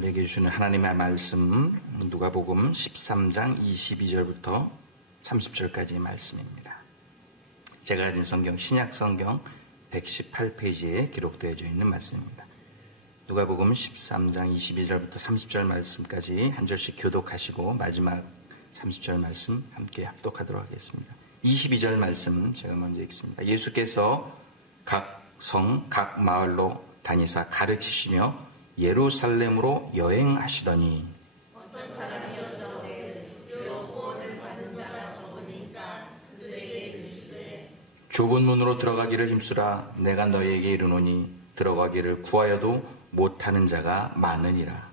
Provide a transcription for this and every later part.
우리에게 주시는 하나님의 말씀 누가복음 13장 22절부터 30절까지의 말씀입니다. 제가 가진 성경 신약 성경 118페이지에 기록되어져 있는 말씀입니다. 누가복음 13장 22절부터 30절 말씀까지 한 절씩 교독하시고 마지막 30절 말씀 함께 합독하도록 하겠습니다. 22절 말씀 제가 먼저 읽습니다. 예수께서 각 성, 각 마을로 다니사 가르치시며 예루살렘으로 여행하시더니 어떤 사람이 여짜오되 주여 구원을 받는 자가 적으니까 그들에게 이르시되 좁은 문으로 들어가기를 힘쓰라. 내가 너희에게 이르노니 들어가기를 구하여도 못하는 자가 많으니라.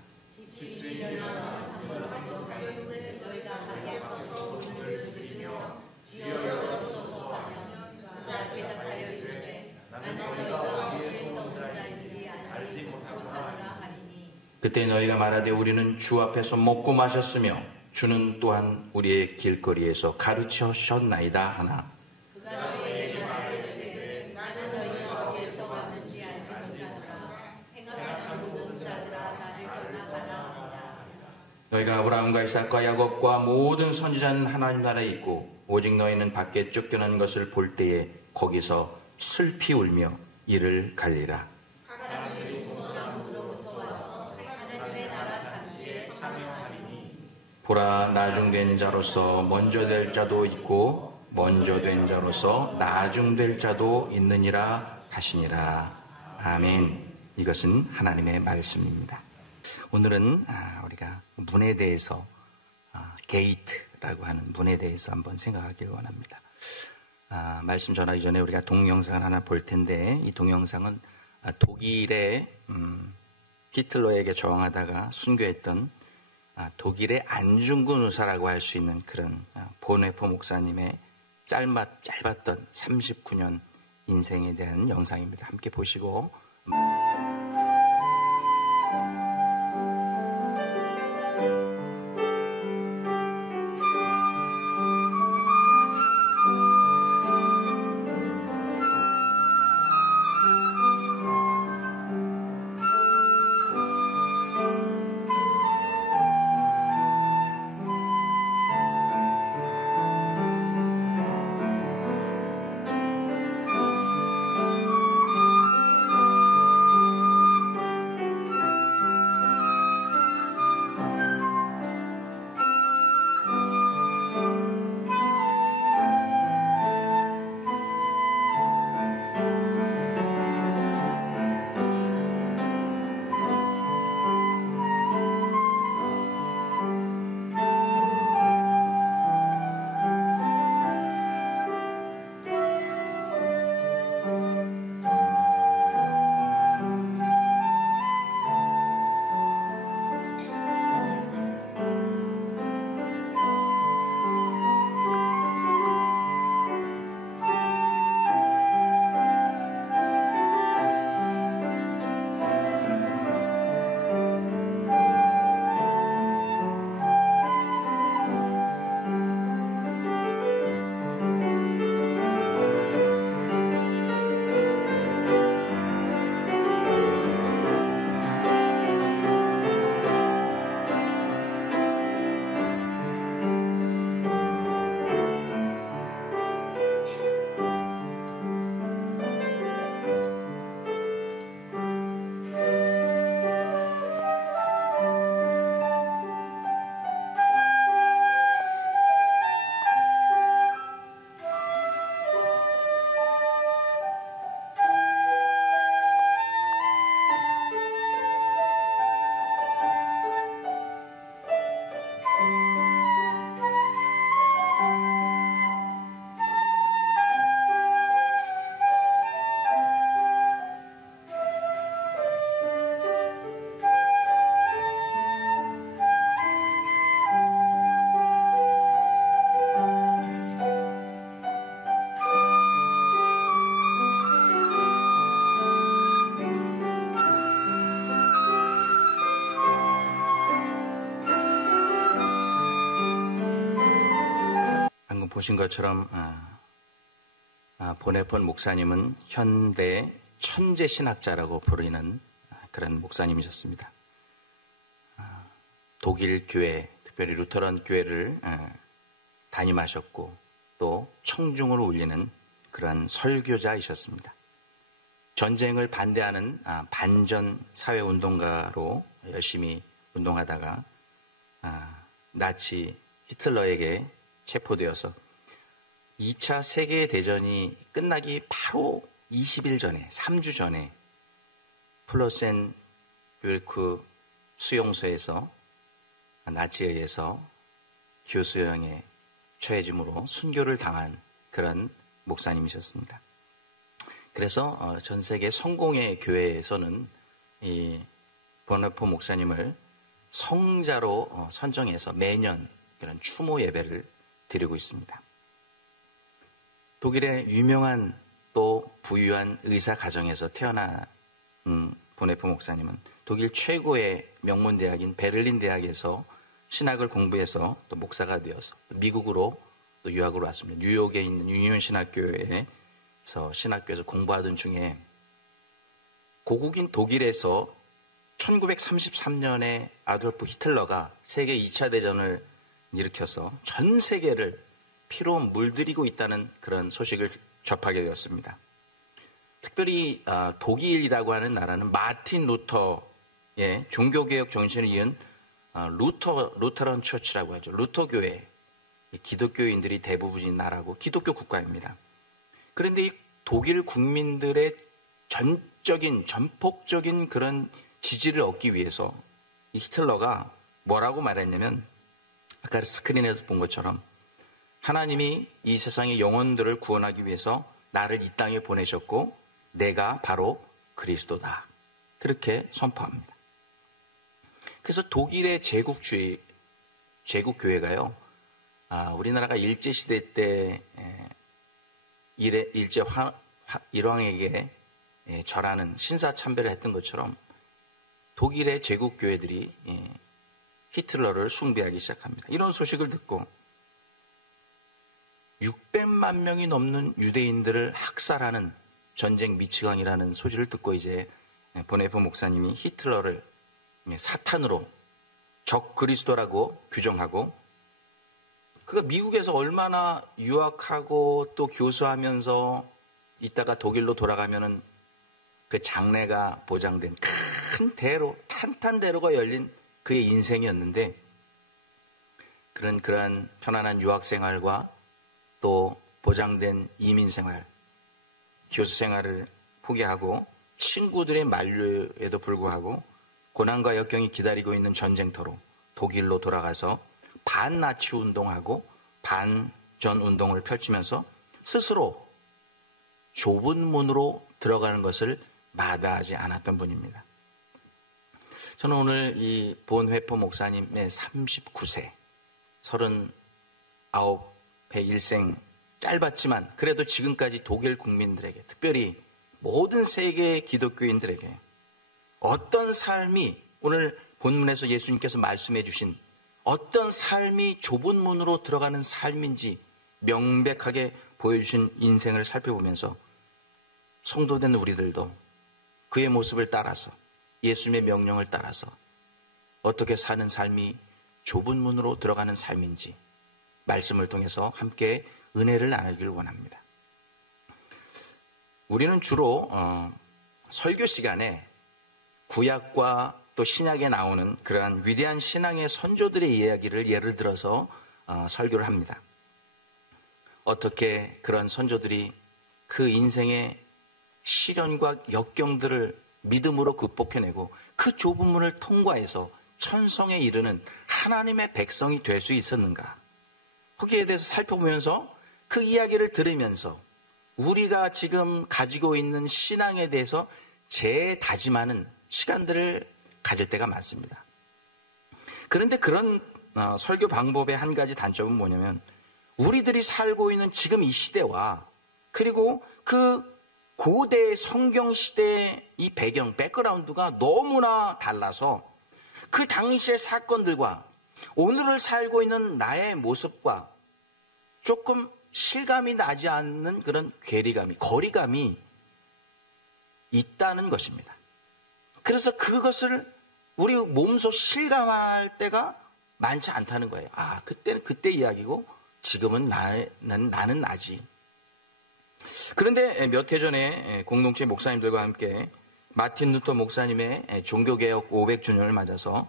그때 너희가 말하되 우리는 주 앞에서 먹고 마셨으며 주는 또한 우리의 길거리에서 가르치셨나이다 하나 그가 너희에게 말하되 나는 너희가 어디에서 왔는지 알지 못하노라. 행하는 모든 자들아 나를 떠나가라 하니라. 너희가 아브라함과 이삭과 야곱과 모든 선지자는 하나님 나라에 있고 오직 너희는 밖에 쫓겨난 것을 볼 때에 거기서 슬피 울며 이를 갈리라. 보라, 나중된 자로서 먼저 될 자도 있고 먼저 된 자로서 나중될 자도 있느니라 하시니라. 아멘. 이것은 하나님의 말씀입니다. 오늘은 우리가 문에 대해서 게이트라고 하는 문에 대해서 한번 생각하길 원합니다. 말씀 전하기 전에 우리가 동영상을 하나 볼 텐데 이 동영상은 독일의 히틀러에게 저항하다가 순교했던 독일의 안중근 의사라고 할 수 있는 그런 보네포 목사님의 짧았던 39년 인생에 대한 영상입니다. 함께 보시고 보신 것처럼 보네폰 목사님은 현대 천재 신학자라고 부르는 그런 목사님이셨습니다. 독일 교회, 특별히 루터란 교회를 담임하셨고 또 청중을 울리는 그런 설교자이셨습니다. 전쟁을 반대하는 반전 사회운동가로 열심히 운동하다가 나치 히틀러에게 체포되어서 2차 세계대전이 끝나기 바로 20일 전에, 3주 전에 플로센 뷰르크 수용소에서 나치에 의해서 교수형에 처해짐으로 순교를 당한 그런 목사님이셨습니다. 그래서 전 세계 성공의 교회에서는 이 보네포 목사님을 성자로 선정해서 매년 그런 추모 예배를 드리고 있습니다. 독일의 유명한 또 부유한 의사 가정에서 태어난 보네포 목사님은 독일 최고의 명문 대학인 베를린 대학에서 신학을 공부해서 또 목사가 되어서 미국으로 또 유학으로 왔습니다. 뉴욕에 있는 유니온 신학교에서 신학교에서 공부하던 중에 고국인 독일에서 1933년에 아돌프 히틀러가 세계 2차 대전을 일으켜서 전 세계를 피로 물들이고 있다는 그런 소식을 접하게 되었습니다. 특별히 독일이라고 하는 나라는 마틴 루터의 종교개혁 정신을 이은 루터런 처치라고 하죠. 루터교회, 기독교인들이 대부분인 나라고 기독교 국가입니다. 그런데 이 독일 국민들의 전폭적인 그런 지지를 얻기 위해서 이 히틀러가 뭐라고 말했냐면 아까 스크린에서 본 것처럼 하나님이 이 세상의 영혼들을 구원하기 위해서 나를 이 땅에 보내셨고 내가 바로 그리스도다. 그렇게 선포합니다. 그래서 독일의 제국교회가요, 우리나라가 일제시대 때 일제 일왕에게 절하는 신사참배를 했던 것처럼 독일의 제국교회들이 히틀러를 숭배하기 시작합니다. 이런 소식을 듣고 600만 명이 넘는 유대인들을 학살하는 전쟁 미치광이라는 소리를 듣고 이제 보네포 목사님이 히틀러를 사탄으로 적 그리스도라고 규정하고 그가 미국에서 얼마나 유학하고 또 교수하면서 이따가 독일로 돌아가면은 그 장래가 보장된 큰 대로, 탄탄대로가 열린 그의 인생이었는데 그러한 편안한 유학생활과 또 보장된 이민생활, 교수생활을 포기하고 친구들의 만류에도 불구하고 고난과 역경이 기다리고 있는 전쟁터로 독일로 돌아가서 반나치 운동하고 반전 운동을 펼치면서 스스로 좁은 문으로 들어가는 것을 마다하지 않았던 분입니다. 저는 오늘 이 본회포 목사님의 39세, 39의 일생 짧았지만 그래도 지금까지 독일 국민들에게 특별히 모든 세계 기독교인들에게 어떤 삶이 오늘 본문에서 예수님께서 말씀해 주신 어떤 삶이 좁은 문으로 들어가는 삶인지 명백하게 보여주신 인생을 살펴보면서 성도된 우리들도 그의 모습을 따라서 예수님의 명령을 따라서 어떻게 사는 삶이 좁은 문으로 들어가는 삶인지 말씀을 통해서 함께 은혜를 나누기를 원합니다. 우리는 주로 설교 시간에 구약과 또 신약에 나오는 그러한 위대한 신앙의 선조들의 이야기를 예를 들어서 설교를 합니다. 어떻게 그런 선조들이 그 인생의 시련과 역경들을 믿음으로 극복해내고 그 좁은 문을 통과해서 천성에 이르는 하나님의 백성이 될 수 있었는가? 거기에 대해서 살펴보면서 그 이야기를 들으면서 우리가 지금 가지고 있는 신앙에 대해서 재다짐하는 시간들을 가질 때가 많습니다. 그런데 그런 설교 방법의 한 가지 단점은 뭐냐면 우리들이 살고 있는 지금 이 시대와 그리고 그 고대 성경 시대의 이 배경, 백그라운드가 너무나 달라서 그 당시의 사건들과 오늘을 살고 있는 나의 모습과 조금 실감이 나지 않는 그런 괴리감이, 거리감이 있다는 것입니다. 그래서 그것을 우리 몸소 실감할 때가 많지 않다는 거예요. 아, 그때는 그때 이야기고 지금은 나는 나지. 그런데 몇 해 전에 공동체 목사님들과 함께 마틴 루터 목사님의 종교개혁 500주년을 맞아서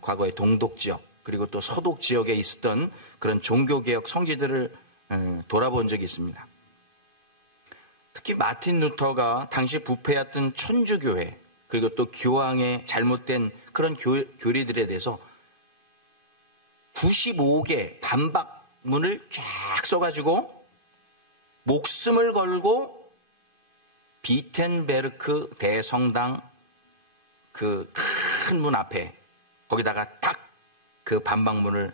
과거의 동독 지역 그리고 또 서독 지역에 있었던 그런 종교개혁 성지들을 돌아본 적이 있습니다. 특히 마틴 루터가 당시 부패했던 천주교회 그리고 또 교황의 잘못된 그런 교리들에 대해서 95개 반박문을 쫙 써가지고 목숨을 걸고 비텐베르크 대성당 그 큰 문 앞에 거기다가 딱 그 반박문을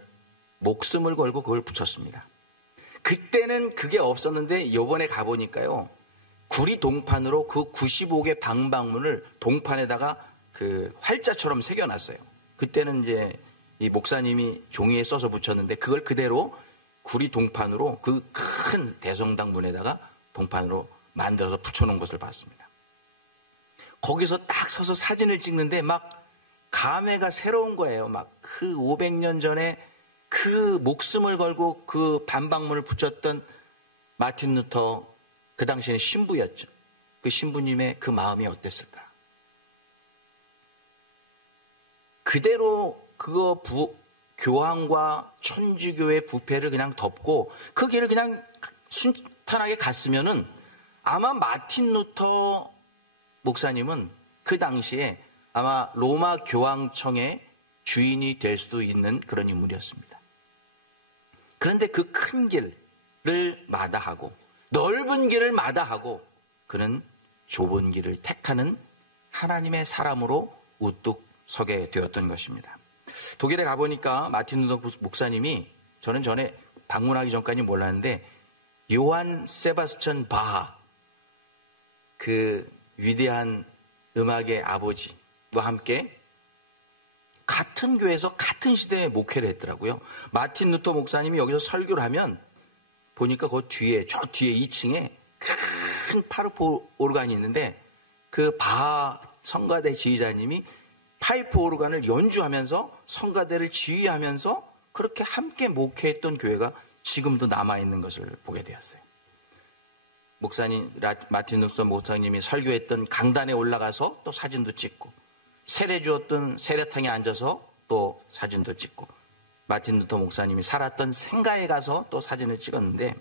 목숨을 걸고 그걸 붙였습니다. 그때는 그게 없었는데 이번에 가보니까요. 구리 동판으로 그 95개 반박문을 동판에다가 그 활자처럼 새겨놨어요. 그때는 이제 이 목사님이 종이에 써서 붙였는데 그걸 그대로 구리 동판으로 그 큰 대성당 문에다가 동판으로 만들어서 붙여놓은 것을 봤습니다. 거기서 딱 서서 사진을 찍는데 막 감회가 새로운 거예요. 막 그 500년 전에 그 목숨을 걸고 그 반박문을 붙였던 마틴 루터 그 당시에는 신부였죠. 그 신부님의 그 마음이 어땠을까? 그대로 그거 교황과 천주교의 부패를 그냥 덮고 그 길을 그냥 순탄하게 갔으면은 아마 마틴 루터 목사님은 그 당시에 아마 로마 교황청의 주인이 될 수도 있는 그런 인물이었습니다. 그런데 그 큰 길을 마다하고 넓은 길을 마다하고 그는 좁은 길을 택하는 하나님의 사람으로 우뚝 서게 되었던 것입니다. 독일에 가보니까 마틴 루터 목사님이 저는 전에 방문하기 전까지 몰랐는데 요한 세바스찬 바하 그 위대한 음악의 아버지와 함께 같은 교회에서 같은 시대에 목회를 했더라고요. 마틴 루터 목사님이 여기서 설교를 하면 보니까 그 뒤에 저 뒤에 2층에 큰 파이프 오르간이 있는데 그 바하 성가대 지휘자님이 파이프 오르간을 연주하면서 성가대를 지휘하면서 그렇게 함께 목회했던 교회가 지금도 남아있는 것을 보게 되었어요. 목사님 마틴 루터 목사님이 설교했던 강단에 올라가서 또 사진도 찍고 세례 주었던 세례탕에 앉아서 또 사진도 찍고 마틴 루터 목사님이 살았던 생가에 가서 또 사진을 찍었는데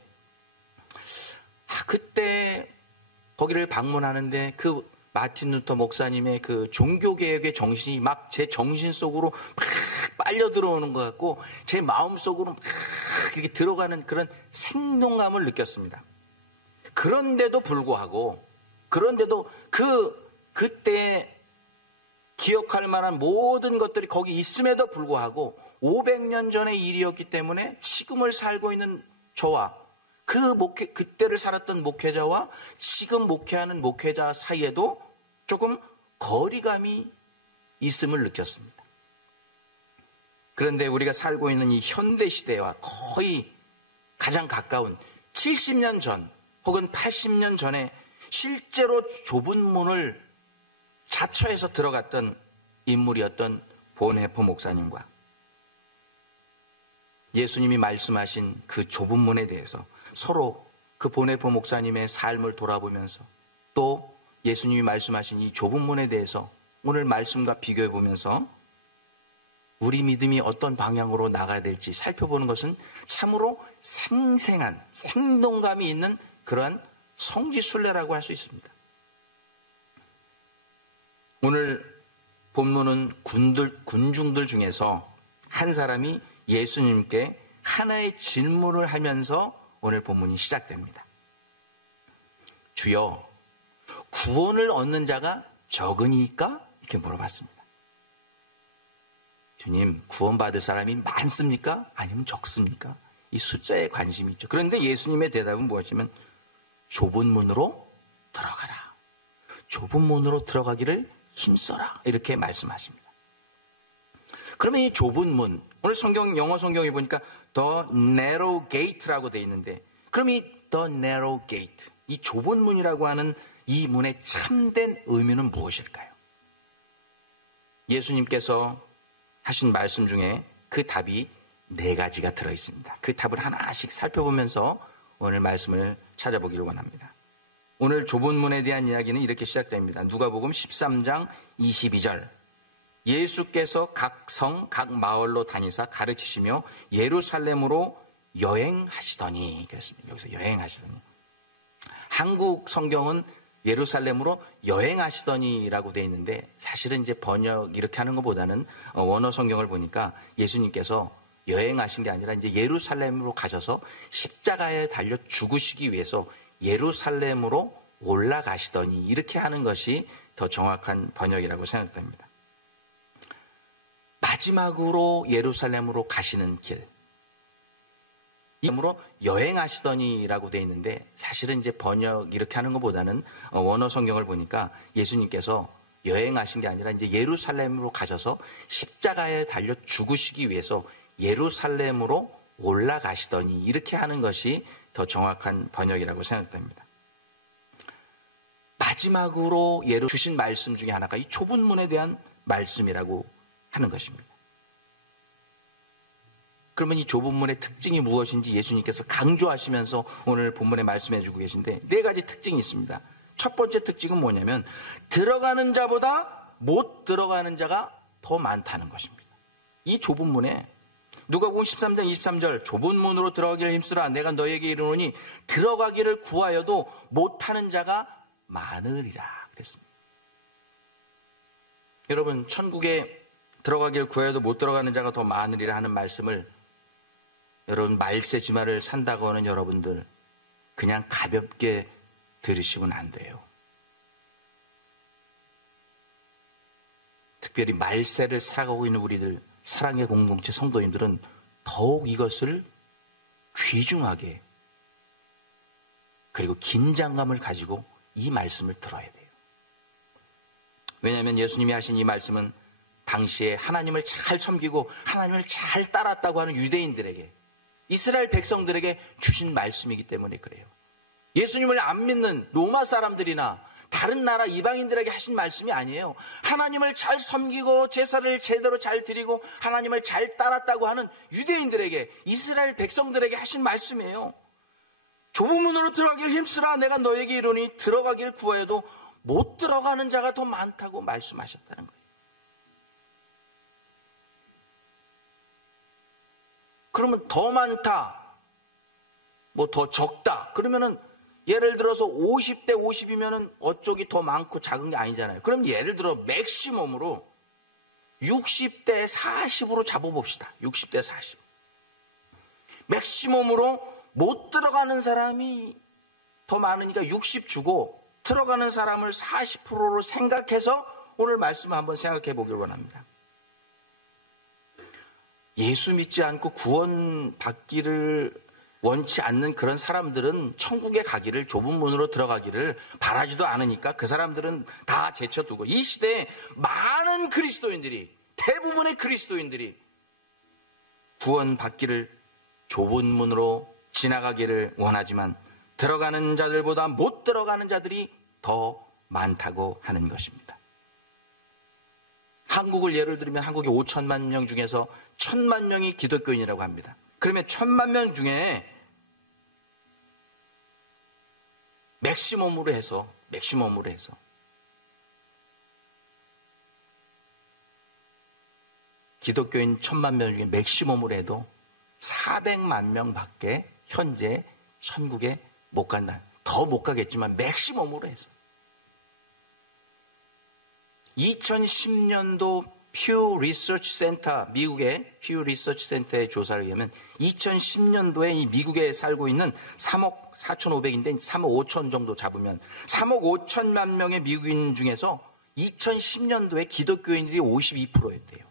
그때 거기를 방문하는데 그 마틴 루터 목사님의 그 종교개혁의 정신이 막 제 정신 속으로 막 빨려 들어오는 것 같고 제 마음 속으로 막 이렇게 들어가는 그런 생동감을 느꼈습니다. 그런데도 불구하고 그때 기억할 만한 모든 것들이 거기 있음에도 불구하고 500년 전의 일이었기 때문에 지금을 살고 있는 저와 그때를 살았던 목회자와 지금 목회하는 목회자 사이에도 조금 거리감이 있음을 느꼈습니다. 그런데 우리가 살고 있는 이 현대 시대와 거의 가장 가까운 70년 전 혹은 80년 전에 실제로 좁은 문을 자처해서 들어갔던 인물이었던 본헤퍼 목사님과 예수님이 말씀하신 그 좁은 문에 대해서 서로 그 본헤퍼 목사님의 삶을 돌아보면서 또 예수님이 말씀하신 이 좁은 문에 대해서 오늘 말씀과 비교해 보면서 우리 믿음이 어떤 방향으로 나가야 될지 살펴보는 것은 참으로 생생한 생동감이 있는 그러한 성지순례라고 할 수 있습니다. 오늘 본문은 군중들 중에서 한 사람이 예수님께 하나의 질문을 하면서 오늘 본문이 시작됩니다. 주여, 구원을 얻는 자가 적으니까? 이렇게 물어봤습니다. 주님, 구원받을 사람이 많습니까? 아니면 적습니까? 이 숫자에 관심이 있죠. 그런데 예수님의 대답은 무엇이냐면 좁은 문으로 들어가라. 좁은 문으로 들어가기를 힘써라. 이렇게 말씀하십니다. 그러면 이 좁은 문, 오늘 영어 성경에 보니까 The Narrow Gate라고 되어 있는데 그럼 이 The Narrow Gate, 이 좁은 문이라고 하는 이 문의 참된 의미는 무엇일까요? 예수님께서 하신 말씀 중에 그 답이 4가지가 들어있습니다. 그 답을 하나씩 살펴보면서 오늘 말씀을 찾아보기를 원합니다. 오늘 좁은 문에 대한 이야기는 이렇게 시작됩니다. 누가복음 13장 22절. 예수께서 각 성, 각 마을로 다니사 가르치시며 예루살렘으로 여행하시더니, 그랬습니다. 여기서 여행하시더니. 한국 성경은 예루살렘으로 여행하시더니라고 되어 있는데, 사실은 이제 번역 이렇게 하는 것보다는 원어 성경을 보니까 예수님께서 여행하신 게 아니라 이제 예루살렘으로 가셔서 십자가에 달려 죽으시기 위해서 예루살렘으로 올라가시더니, 이렇게 하는 것이 더 정확한 번역이라고 생각됩니다. 마지막으로 예루살렘으로 가시는 길, 이름으로 여행하시더니라고 되어 있는데, 사실은 이제 번역 이렇게 하는 것보다는 원어 성경을 보니까 예수님께서 여행하신 게 아니라 이제 예루살렘으로 가셔서 십자가에 달려 죽으시기 위해서 예루살렘으로 올라가시더니, 이렇게 하는 것이 더 정확한 번역이라고 생각됩니다. 마지막으로 주신 말씀 중에 하나가 이 좁은 문에 대한 말씀이라고 하는 것입니다. 그러면 이 좁은 문의 특징이 무엇인지 예수님께서 강조하시면서 오늘 본문에 말씀해 주고 계신데, 4가지 특징이 있습니다. 첫 번째 특징은 뭐냐면 들어가는 자보다 못 들어가는 자가 더 많다는 것입니다. 이 좁은 문에, 누가복음 13장 23절, 좁은 문으로 들어가기를 힘쓰라. 내가 너에게 이르노니 들어가기를 구하여도 못하는 자가 많으리라 그랬습니다. 여러분, 천국에 들어가기를 구하여도 못 들어가는 자가 더 많으리라 하는 말씀을, 여러분 말세지마를 산다고 하는 여러분들 그냥 가볍게 들으시면 안 돼요. 특별히 말세를 살아가고 있는 우리들, 사랑의 공동체 성도님들은 더욱 이것을 귀중하게, 그리고 긴장감을 가지고 이 말씀을 들어야 돼요. 왜냐하면 예수님이 하신 이 말씀은 당시에 하나님을 잘 섬기고 하나님을 잘 따랐다고 하는 유대인들에게, 이스라엘 백성들에게 주신 말씀이기 때문에 그래요. 예수님을 안 믿는 로마 사람들이나 다른 나라 이방인들에게 하신 말씀이 아니에요. 하나님을 잘 섬기고 제사를 제대로 잘 드리고 하나님을 잘 따랐다고 하는 유대인들에게, 이스라엘 백성들에게 하신 말씀이에요. 좁은 문으로 들어가기를 힘쓰라. 내가 너에게 이르노니 들어가기를 구하여도 못 들어가는 자가 더 많다고 말씀하셨다는 거예요. 그러면 더 많다, 뭐 더 적다, 그러면은 예를 들어서 50대 50이면은 어쪽이 더 많고 작은 게 아니잖아요. 그럼 예를 들어 맥시멈으로 60대 40으로 잡아봅시다. 60대 40. 맥시멈으로 못 들어가는 사람이 더 많으니까 60 주고 들어가는 사람을 40%로 생각해서 오늘 말씀을 한번 생각해 보길 원합니다. 예수 믿지 않고 구원 받기를 원치 않는 그런 사람들은 천국에 가기를, 좁은 문으로 들어가기를 바라지도 않으니까 그 사람들은 다 제쳐두고, 이 시대에 많은 그리스도인들이, 대부분의 그리스도인들이 구원 받기를 좁은 문으로 지나가기를 원하지만 들어가는 자들보다 못 들어가는 자들이 더 많다고 하는 것입니다. 한국을 예를 들면 한국에 5천만 명 중에서 1,000만 명이 기독교인이라고 합니다. 그러면 1,000만 명 중에 맥시멈으로 해서 기독교인 1,000만 명 중에 맥시멈으로 해도 400만 명밖에 현재 천국에 못 간다. 더 못 가겠지만 맥시멈으로 해서 2010년도 퓨 리서치 센터, 미국의 퓨 리서치 센터의 조사를 의하면 2010년도에 이 미국에 살고 있는 3억 4,500인데 3억 5천 정도 잡으면 3억 5천만 명의 미국인 중에서 2010년도에 기독교인들이 52%였대요.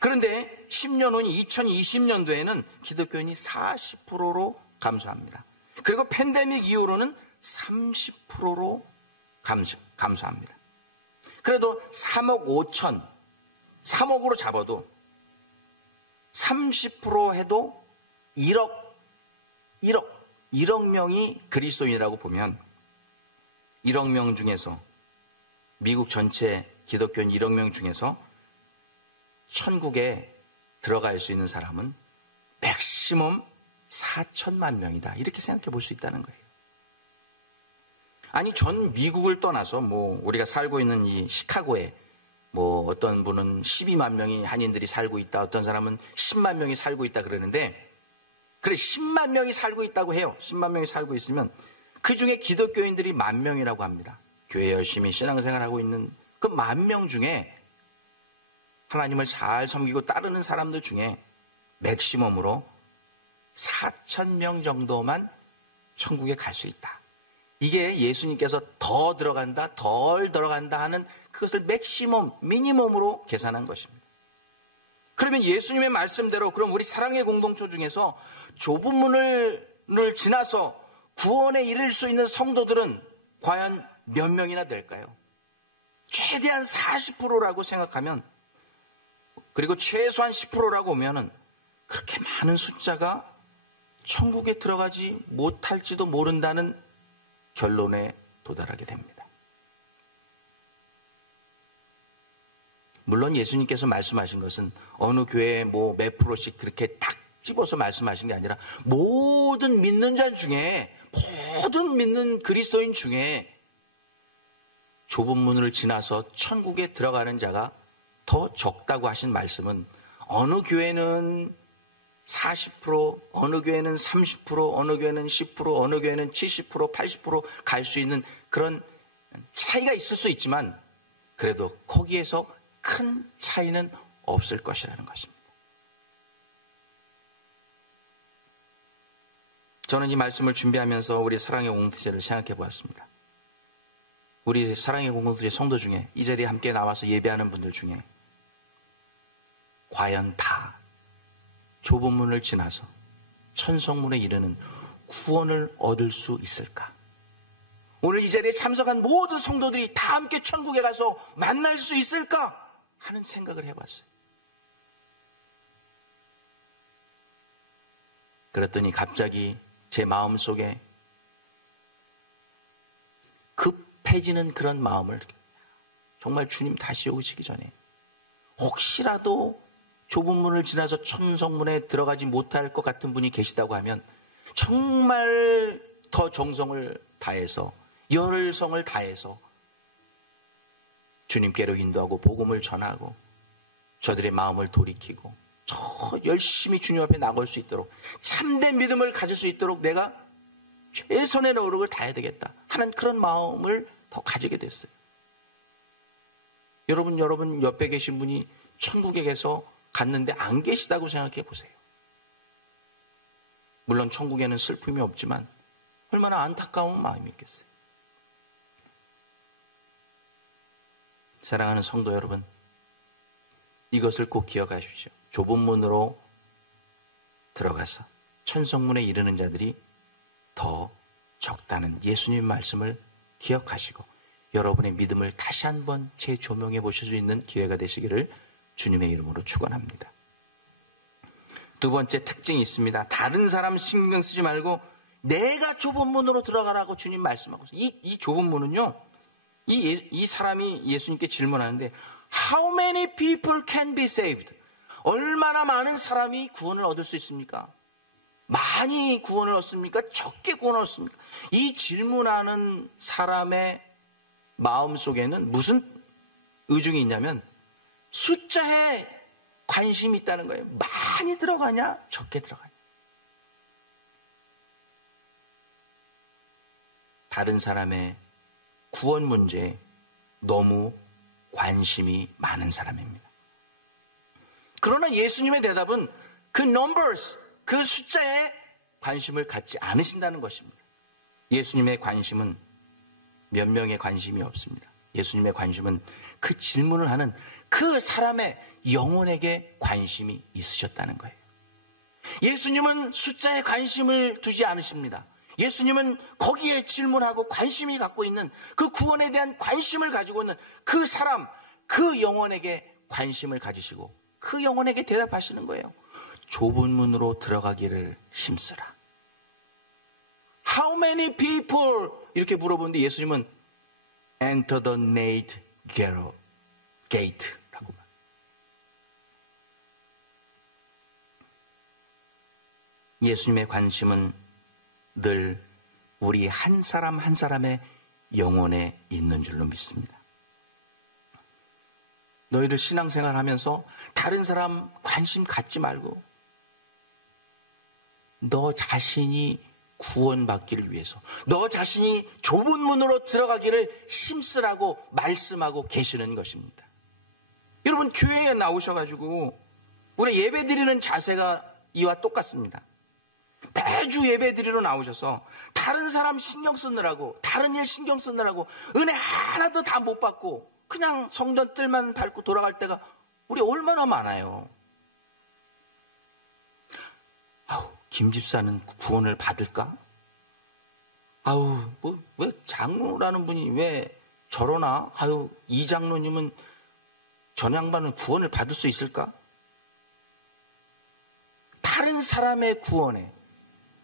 그런데 10년 후인 2020년도에는 기독교인이 40%로 감소합니다. 그리고 팬데믹 이후로는 30%로 감소합니다. 그래도 3억 5천, 3억으로 잡아도 30% 해도 1억 명이 그리스도인이라고 보면 1억 명 중에서, 미국 전체 기독교인 1억 명 중에서 천국에 들어갈 수 있는 사람은 맥시멈 4천만 명이다. 이렇게 생각해 볼 수 있다는 거예요. 아니, 전 미국을 떠나서 우리가 살고 있는 이 시카고에 어떤 분은 12만 명이 한인들이 살고 있다. 어떤 사람은 10만 명이 살고 있다 그러는데, 그래, 10만 명이 살고 있다고 해요. 10만 명이 살고 있으면 그 중에 기독교인들이 10,000명이라고 합니다. 교회 열심히 신앙생활하고 있는 그 10,000명 중에 하나님을 잘 섬기고 따르는 사람들 중에 맥시멈으로 4,000명 정도만 천국에 갈 수 있다. 이게 예수님께서 더 들어간다, 덜 들어간다 하는 그것을 맥시멈, 미니멈으로 계산한 것입니다. 그러면 예수님의 말씀대로 그럼 우리 사랑의 공동체 중에서 좁은 문을 지나서 구원에 이를 수 있는 성도들은 과연 몇 명이나 될까요? 최대한 40%라고 생각하면, 그리고 최소한 10%라고 오면은 그렇게 많은 숫자가 천국에 들어가지 못할지도 모른다는 결론에 도달하게 됩니다. 물론 예수님께서 말씀하신 것은 어느 교회에 몇 프로씩 그렇게 딱 집어서 말씀하신 게 아니라 모든 믿는 자 중에, 모든 믿는 그리스도인 중에 좁은 문을 지나서 천국에 들어가는 자가 더 적다고 하신 말씀은 어느 교회는 40%, 어느 교회는 30%, 어느 교회는 10%, 어느 교회는 70%, 80% 갈 수 있는 그런 차이가 있을 수 있지만 그래도 거기에서 큰 차이는 없을 것이라는 것입니다. 저는 이 말씀을 준비하면서 우리 사랑의 공동체를 생각해 보았습니다. 우리 사랑의 공동체 성도 중에 이 자리에 함께 나와서 예배하는 분들 중에 과연 다 좁은 문을 지나서 천성문에 이르는 구원을 얻을 수 있을까? 오늘 이 자리에 참석한 모든 성도들이 다 함께 천국에 가서 만날 수 있을까? 하는 생각을 해봤어요. 그랬더니 갑자기 제 마음속에 급해지는 그런 마음을, 정말 주님 다시 오시기 전에 혹시라도 좁은 문을 지나서 천성문에 들어가지 못할 것 같은 분이 계시다고 하면 정말 더 정성을 다해서, 열성을 다해서 주님께로 인도하고 복음을 전하고 저들의 마음을 돌이키고 저 열심히 주님 앞에 나갈 수 있도록, 참된 믿음을 가질 수 있도록 내가 최선의 노력을 다해야 되겠다 하는 그런 마음을 더 가지게 됐어요. 여러분 옆에 계신 분이 천국에 계서 갔는데 안 계시다고 생각해 보세요. 물론 천국에는 슬픔이 없지만 얼마나 안타까운 마음이 있겠어요. 사랑하는 성도 여러분, 이것을 꼭 기억하십시오. 좁은 문으로 들어가서 천성문에 이르는 자들이 더 적다는 예수님 말씀을 기억하시고 여러분의 믿음을 다시 한번 재조명해 보실 수 있는 기회가 되시기를 주님의 이름으로 축원합니다. 두 번째 특징이 있습니다. 다른 사람 신경 쓰지 말고 내가 좁은 문으로 들어가라고 주님 말씀하고 있어요. 이 좁은 문은요, 이 사람이 예수님께 질문하는데 How many people can be saved? 얼마나 많은 사람이 구원을 얻을 수 있습니까? 많이 구원을 얻습니까? 적게 구원을 얻습니까? 이 질문하는 사람의 마음속에는 무슨 의중이 있냐면 숫자에 관심이 있다는 거예요. 많이 들어가냐? 적게 들어가냐? 다른 사람의 구원 문제에 너무 관심이 많은 사람입니다. 그러나 예수님의 대답은 그 numbers, 그 숫자에 관심을 갖지 않으신다는 것입니다. 예수님의 관심은 몇 명의 관심이 없습니다. 예수님의 관심은 그 질문을 하는 그 사람의 영혼에게 관심이 있으셨다는 거예요. 예수님은 숫자에 관심을 두지 않으십니다. 예수님은 거기에 질문하고 관심이 갖고 있는 그 구원에 대한 관심을 가지고 있는 그 사람, 그 영혼에게 관심을 가지시고 그 영혼에게 대답하시는 거예요. 좁은 문으로 들어가기를 힘쓰라. How many people? 이렇게 물어보는데 예수님은 Enter the narrow gate라고. 예수님의 관심은 늘 우리 한 사람 한 사람의 영혼에 있는 줄로 믿습니다. 너희들 신앙생활 하면서 다른 사람 관심 갖지 말고 너 자신이 구원받기를 위해서, 너 자신이 좁은 문으로 들어가기를 힘쓰라고 말씀하고 계시는 것입니다. 여러분, 교회에 나오셔가지고 우리 예배 드리는 자세가 이와 똑같습니다. 매주 예배 드리러 나오셔서 다른 사람 신경 쓰느라고, 다른 일 신경 쓰느라고 은혜 하나도 다 못 받고 그냥 성전 뜰만 밟고 돌아갈 때가 우리 얼마나 많아요. 아우, 김 집사는 구원을 받을까? 아우, 왜 장로라는 분이 왜 저러나? 아유, 이 장로님은 전 양반은 구원을 받을 수 있을까? 다른 사람의 구원에,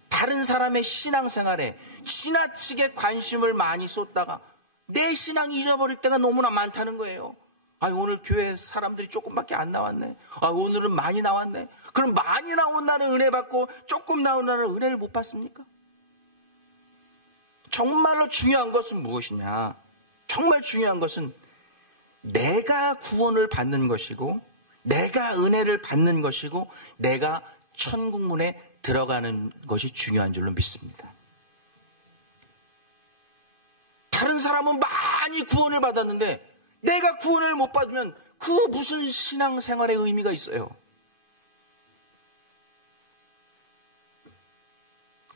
다른 사람의 신앙생활에 지나치게 관심을 많이 쏟다가 내 신앙 잊어버릴 때가 너무나 많다는 거예요. 아, 오늘 교회 사람들이 조금밖에 안 나왔네. 아, 오늘은 많이 나왔네. 그럼 많이 나온 날은 은혜 받고 조금 나온 날은 은혜를 못 받습니까? 정말로 중요한 것은 무엇이냐? 정말 중요한 것은 내가 구원을 받는 것이고, 내가 은혜를 받는 것이고, 내가 천국문에 들어가는 것이 중요한 줄로 믿습니다. 다른 사람은 많이 구원을 받았는데 내가 구원을 못 받으면 그 무슨 신앙생활의 의미가 있어요?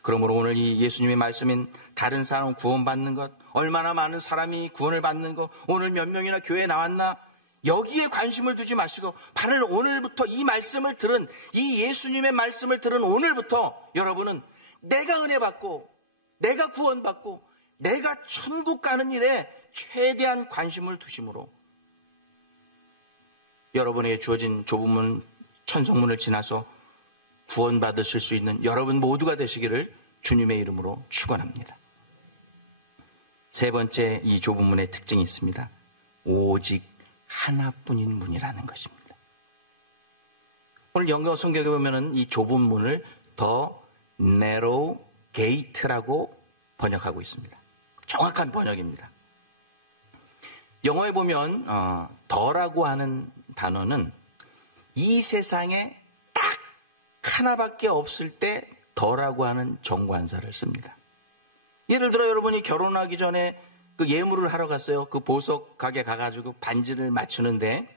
그러므로 오늘 이 예수님의 말씀인 다른 사람 구원받는 것, 얼마나 많은 사람이 구원을 받는 것, 오늘 몇 명이나 교회에 나왔나, 여기에 관심을 두지 마시고 바로 오늘부터 이 말씀을 들은, 이 예수님의 말씀을 들은 오늘부터 여러분은 내가 은혜 받고 내가 구원받고 내가 천국 가는 일에 최대한 관심을 두심으로 여러분에게 주어진 좁은 문, 천성문을 지나서 구원받으실 수 있는 여러분 모두가 되시기를 주님의 이름으로 축원합니다. 세 번째, 이 좁은 문의 특징이 있습니다. 오직 하나뿐인 문이라는 것입니다. 오늘 영어 성경에 보면은 이 좁은 문을 더 narrow gate라고 번역하고 있습니다. 정확한 번역입니다. 영어에 보면 더라고 하는 단어는 이 세상에 딱 하나밖에 없을 때 더라고 하는 정관사를 씁니다. 예를 들어 여러분이 결혼하기 전에 그 예물을 하러 갔어요. 그 보석 가게 가가지고 반지를 맞추는데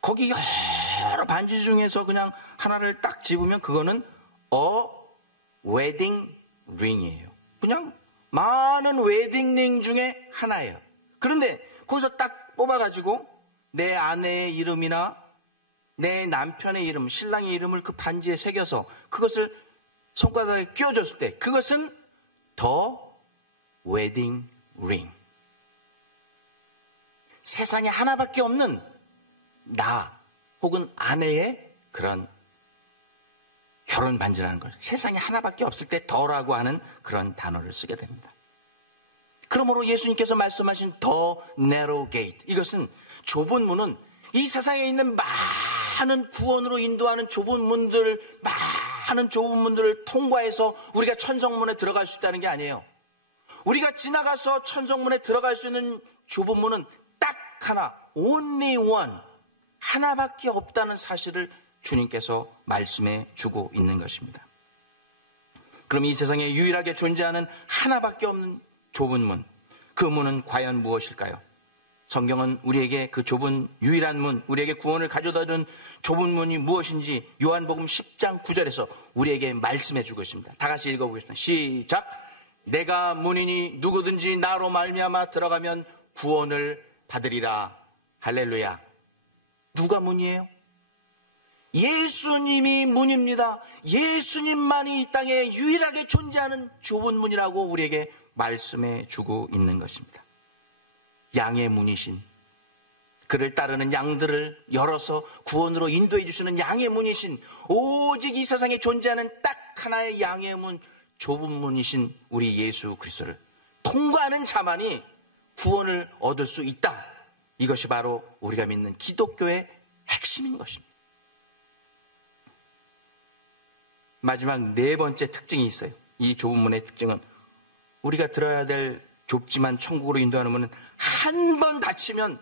거기 여러 반지 중에서 그냥 하나를 딱 집으면 그거는 웨딩 링이에요. 그냥 많은 웨딩링 중에 하나예요. 그런데 거기서 딱 뽑아가지고 내 아내의 이름이나 내 남편의 이름, 신랑의 이름을 그 반지에 새겨서 그것을 손바닥에 끼워줬을 때 그것은 더 웨딩 링. 세상에 하나밖에 없는 나 혹은 아내의 그런 결혼 반지라는 걸 세상에 하나밖에 없을 때 더라고 하는 그런 단어를 쓰게 됩니다. 그러므로 예수님께서 말씀하신 더 narrow gate, 이것은 좁은 문은 이 세상에 있는 많은 구원으로 인도하는 좁은 문들, 많은 좁은 문들을 통과해서 우리가 천성문에 들어갈 수 있다는 게 아니에요. 우리가 지나가서 천성문에 들어갈 수 있는 좁은 문은 딱 하나, only one, 하나밖에 없다는 사실을 주님께서 말씀해 주고 있는 것입니다. 그럼 이 세상에 유일하게 존재하는 하나밖에 없는 좁은 문, 그 문은 과연 무엇일까요? 성경은 우리에게 그 좁은 유일한 문, 우리에게 구원을 가져다주는 좁은 문이 무엇인지 요한복음 10장 9절에서 우리에게 말씀해 주고 있습니다. 다 같이 읽어보겠습니다. 시작! 내가 문이니 누구든지 나로 말미암아 들어가면 구원을 받으리라. 할렐루야. 누가 문이에요? 예수님이 문입니다. 예수님만이 이 땅에 유일하게 존재하는 좁은 문이라고 우리에게 말씀해 주고 있는 것입니다. 양의 문이신, 그를 따르는 양들을 열어서 구원으로 인도해 주시는 양의 문이신, 오직 이 세상에 존재하는 딱 하나의 양의 문, 좁은 문이신 우리 예수 그리스도를 통과하는 자만이 구원을 얻을 수 있다. 이것이 바로 우리가 믿는 기독교의 핵심인 것입니다. 마지막 네 번째 특징이 있어요. 이 좁은 문의 특징은 우리가 들어야 될 좁지만 천국으로 인도하는 문은 한 번 닫히면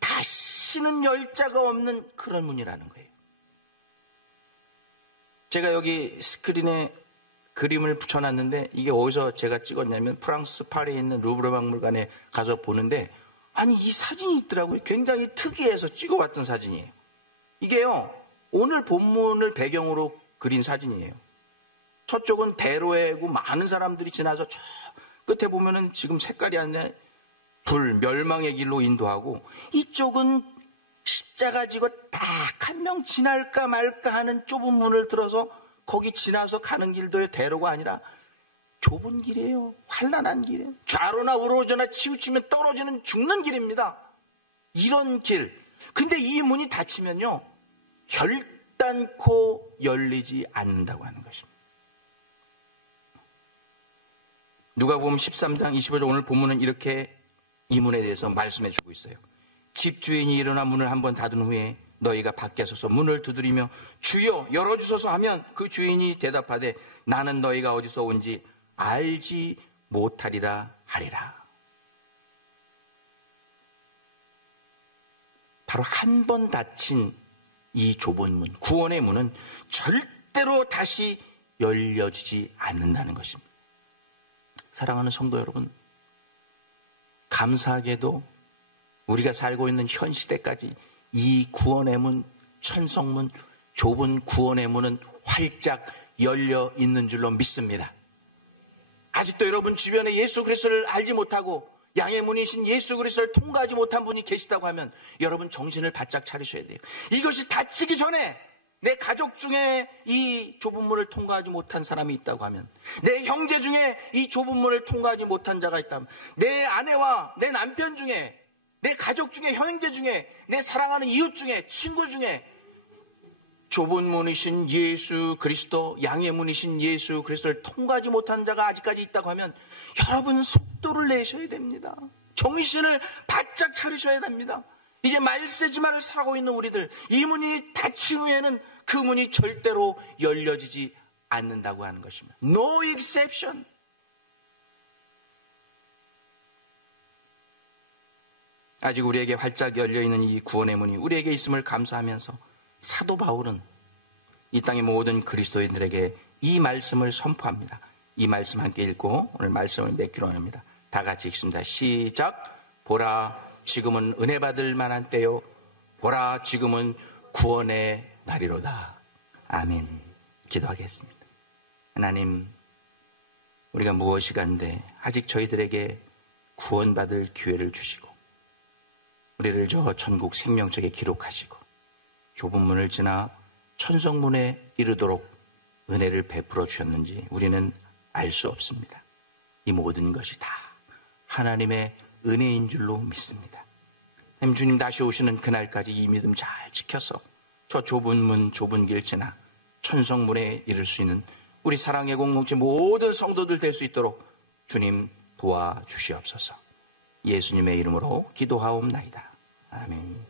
다시는 열 자가 없는 그런 문이라는 거예요. 제가 여기 스크린에 그림을 붙여놨는데 이게 어디서 제가 찍었냐면 프랑스 파리에 있는 루브르 박물관에 가서 보는데 아니 이 사진이 있더라고요. 굉장히 특이해서 찍어왔던 사진이에요. 이게요 오늘 본문을 배경으로 그린 사진이에요. 저쪽은 대로해고 많은 사람들이 지나서 저 끝에 보면은 지금 색깔이 아니라 불, 멸망의 길로 인도하고 이쪽은 십자가 지고 딱 한 명 지날까 말까 하는 좁은 문을 들어서 거기 지나서 가는 길도 대로가 아니라 좁은 길이에요. 환난한 길이에요. 좌로나 우로저나 치우치면 떨어지는 죽는 길입니다. 이런 길. 근데 이 문이 닫히면요 결단코 열리지 않는다고 하는 것입니다. 누가복음 13장 25절 오늘 본문은 이렇게 이 문에 대해서 말씀해 주고 있어요. 집주인이 일어나 문을 한번 닫은 후에 너희가 밖에 서서 문을 두드리며 주여 열어주소서 하면 그 주인이 대답하되 나는 너희가 어디서 온지 알지 못하리라 하리라. 바로 한 번 닫힌 이 좁은 문, 구원의 문은 절대로 다시 열려지지 않는다는 것입니다. 사랑하는 성도 여러분, 감사하게도 우리가 살고 있는 현 시대까지 이 구원의 문, 천성문, 좁은 구원의 문은 활짝 열려 있는 줄로 믿습니다. 아직도 여러분 주변에 예수 그리스도를 알지 못하고 양의 문이신 예수 그리스도를 통과하지 못한 분이 계시다고 하면 여러분 정신을 바짝 차리셔야 돼요. 이것이 닫히기 전에 내 가족 중에 이 좁은 문을 통과하지 못한 사람이 있다고 하면, 내 형제 중에 이 좁은 문을 통과하지 못한 자가 있다면, 내 아내와 내 남편 중에, 내 가족 중에, 형제 중에, 내 사랑하는 이웃 중에, 친구 중에 좁은 문이신 예수 그리스도, 양의 문이신 예수 그리스도를 통과하지 못한 자가 아직까지 있다고 하면 여러분 속도를 내셔야 됩니다. 정신을 바짝 차리셔야 됩니다. 이제 말세지마를 살고 있는 우리들, 이 문이 닫힌 후에는 그 문이 절대로 열려지지 않는다고 하는 것입니다. No exception. 아직 우리에게 활짝 열려있는 이 구원의 문이 우리에게 있음을 감사하면서 사도 바울은 이 땅의 모든 그리스도인들에게 이 말씀을 선포합니다. 이 말씀 함께 읽고 오늘 말씀을 맺기로 합니다. 다 같이 읽습니다. 시작. 보라 지금은 은혜 받을 만한 때요, 보라 지금은 구원의 날이로다. 아멘. 기도하겠습니다. 하나님, 우리가 무엇이 간데 아직 저희들에게 구원받을 기회를 주시고 우리를 저 천국 생명책에 기록하시고 좁은 문을 지나 천성문에 이르도록 은혜를 베풀어 주셨는지 우리는 알 수 없습니다. 이 모든 것이 다 하나님의 은혜인 줄로 믿습니다. 주님 다시 오시는 그날까지 이 믿음 잘 지켜서 저 좁은 문, 좁은 길 지나 천성문에 이를 수 있는 우리 사랑의 공동체 모든 성도들 될 수 있도록 주님 도와주시옵소서. 예수님의 이름으로 기도하옵나이다. 아멘.